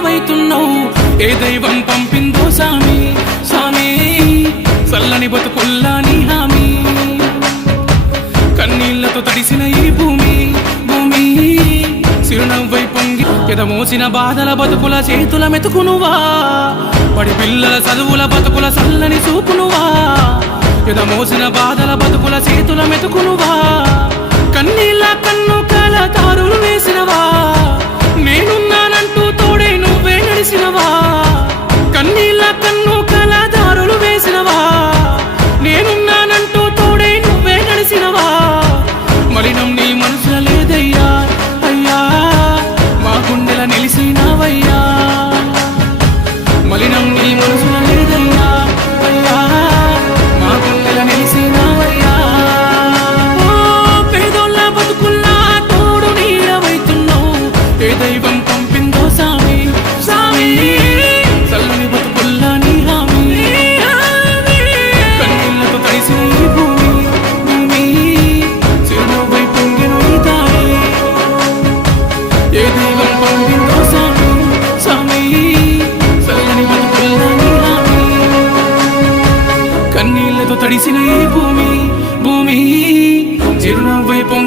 నీడవైతున్నావు ఏ దైవం పంపిందో సామి సామి చల్లని బతుకుల్లా నీ హామీ కన్నీళ్లతో తడిసిన ఈ భూమి భూమి చిరునవ్వై పొంగి ఎదమోసిన బాధల బతుకుల చేతుల మెతుకునువా పడి పిల్లల చదువుల బతుకుల చల్లని చూపునువా ఎదమోసిన బాధల బతుకుల చేతుల మెతుకునువా